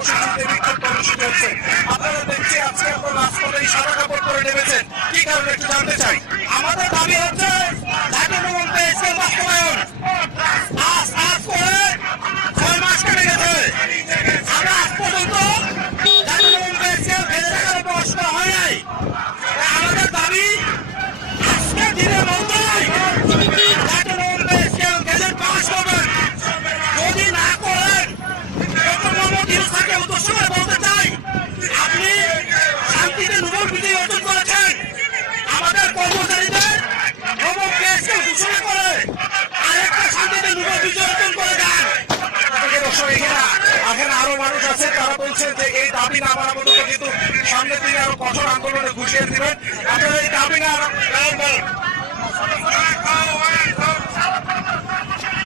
কর্মসূচিতে বিক্ষোভ কর্মসূচি হচ্ছে। আপনারা দেখছি আজকে আপনার রাজপথে সাদা কাপড় করে নেমেছেন, কি কারণে একটু জানতে চাই। আমাদের দাবি হচ্ছে জাতীয় নবম পে স্কেল বাস্তবায়ন। আজ করে 6 মাস কেটে গেছে, আমরা আজ পর্যন্ত জাতীয় নবম পে স্কেল ভেবে দেখার প্রকাশ করা হয় নাই। আমাদের দাবি আজকে দিনের মধ্যেই জাতীয় নবম পে স্কেল গেজেট প্রকাশ করবেন। যদি না করেন ডক্টর মোহাম্মদ ইউনূসকে উদ্দেশ্য করে বলতে চাই, আপনি শান্তিতে নোবেল বিজয়ী অর্জন করেছেন, আমাদের কর্মচারীদের নবম পে স্কেল ঘোষণা করে আরেকটা শান্তিতে নোবেল বিজয় অর্জন করে যান। এখানে আরো মানুষ আছে, তারা বলছেন যে এই দাবি না মানা পর্যন্ত কিন্তু সামনের দিনে আরো কঠোর আন্দোলনে ঘুষিয়ে দিবেন। আপনারা এই দাবি না